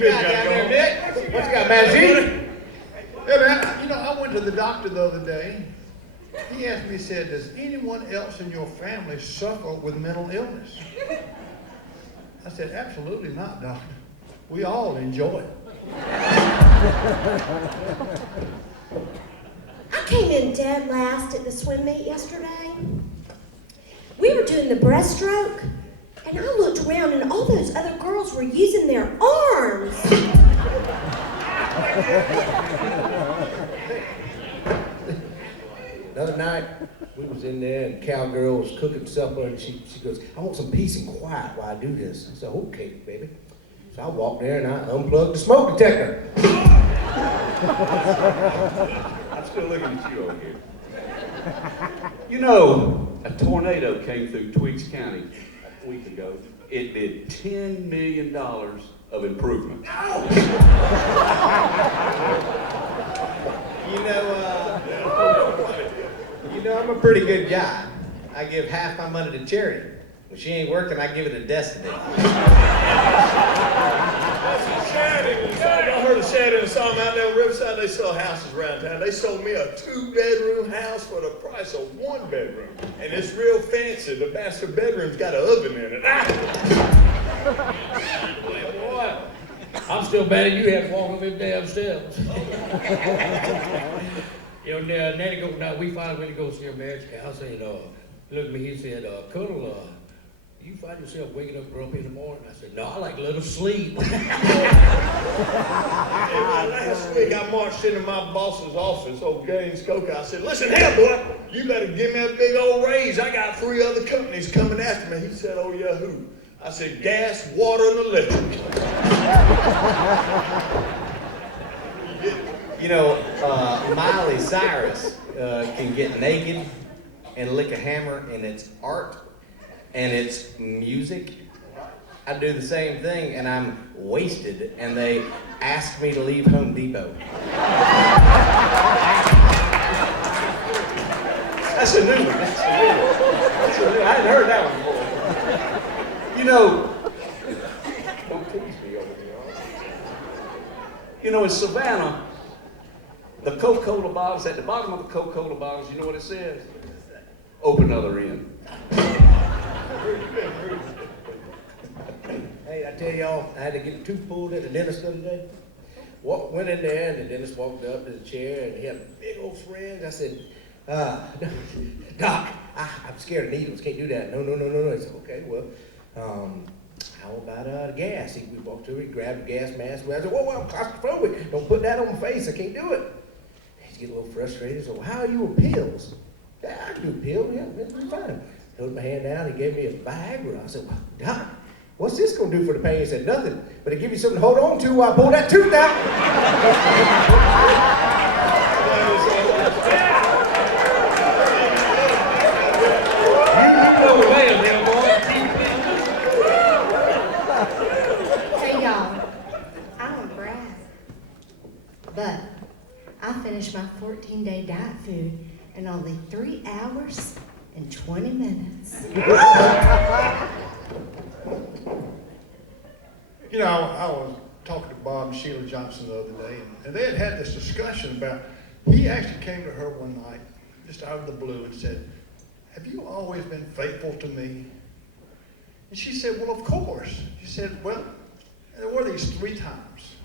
you got down there, Nick? What you got, man? Hey, man, you know, I went to the doctor the other day. He asked me, he said, does anyone else in your family suffer with mental illness? I said, absolutely not, doctor. We all enjoy it. I came in dead last at the swim meet yesterday. We were doing the breaststroke, and I looked around and all those other girls were using their arms. The other night, we was in there and cowgirl was cooking supper and she goes, I want some peace and quiet while I do this. I said, okay, baby. So I walked there and I unplugged the smoke detector. I'm still looking at you over here. You know, a tornado came through Tweeds County a week ago. It did $10 million of improvement. You know, I'm a pretty good guy. I give half my money to charity. When she ain't working, I give it to Destiny. Y'all heard of Shad and Psalm out there on Riverside? They sell houses around town. They sold me a 2-bedroom house for the price of 1 bedroom. And it's real fancy. The master bedroom's got an oven in it. Boy, I'm still mad at you having to walk up them damn steps. You know, Nanny goes, now we finally went to go see her marriage counselor, and looked at me, he said, Colonel, you find yourself waking up grumpy in the morning? I said, no, I like to let her sleep. Last week I marched into my boss's office, old Gaines Coker. I said, listen here, boy, you better give me a big old raise. I got 3 other companies coming after me. He said, oh yeah, who? I said, gas, water, and electric. You know, Miley Cyrus can get naked and lick a hammer, and it's art, and it's music. I do the same thing, and I'm wasted, and they ask me to leave Home Depot. That's a new one. That's a new one. I hadn't heard that one before. You know, don't tease me over here. You know, in Savannah, the Coca-Cola bottles, at the bottom of the Coca-Cola bottles, you know what it says? Open other end. Hey, I tell y'all, I had to get 2 pulled at the dentist the other day. Went in there, and the dentist walked up to the chair, and he had a big old syringe. I said, Doc, I'm scared of needles, can't do that. No. He said, okay, well, how about gas? We walked over, he grabbed a gas mask. I said, whoa, I'm claustrophobic. Don't put that on my face, I can't do it. He's getting a little frustrated. So, well, how are you with pills? Yeah, I can do pills, yeah, it's fine. Held my hand down, he gave me a Viagra. I said, well, Doc, what's this gonna do for the pain? He said, nothing, but it give you something to hold on to while I pull that tooth out. Hey y'all, I don't brag, but I finished my 14-day diet food in only 3 hours and 20 minutes. You know, I was talking to Bob and Sheila Johnson the other day, and they had this discussion about, he actually came to her one night, just out of the blue, and said, have you always been faithful to me? And she said, well, of course. She said, well, there were these 3 times.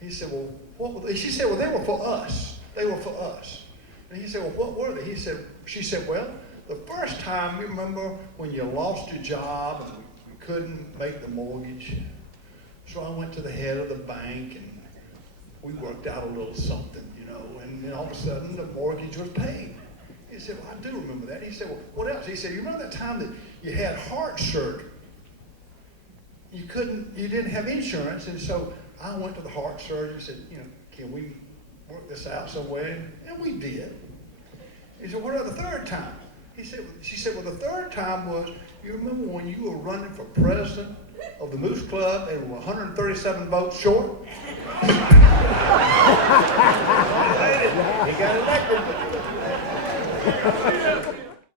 He said, well, what were they? She said, well, they were for us. They were for us. And he said, well, what were they? She said, well, the first time, you remember when you lost your job and we couldn't make the mortgage? So I went to the head of the bank and we worked out a little something, you know, and then all of a sudden the mortgage was paid. He said, well, I do remember that. He said, well, what else? He said, you remember that time that you had heart surgery? You didn't have insurance, and so I went to the heart surgeon and said, you know, can we work this out somewhere? And we did. He said, what about the third time? She said, well, the third time was, you remember when you were running for president of the Moose Club and were 137 votes short? He got elected.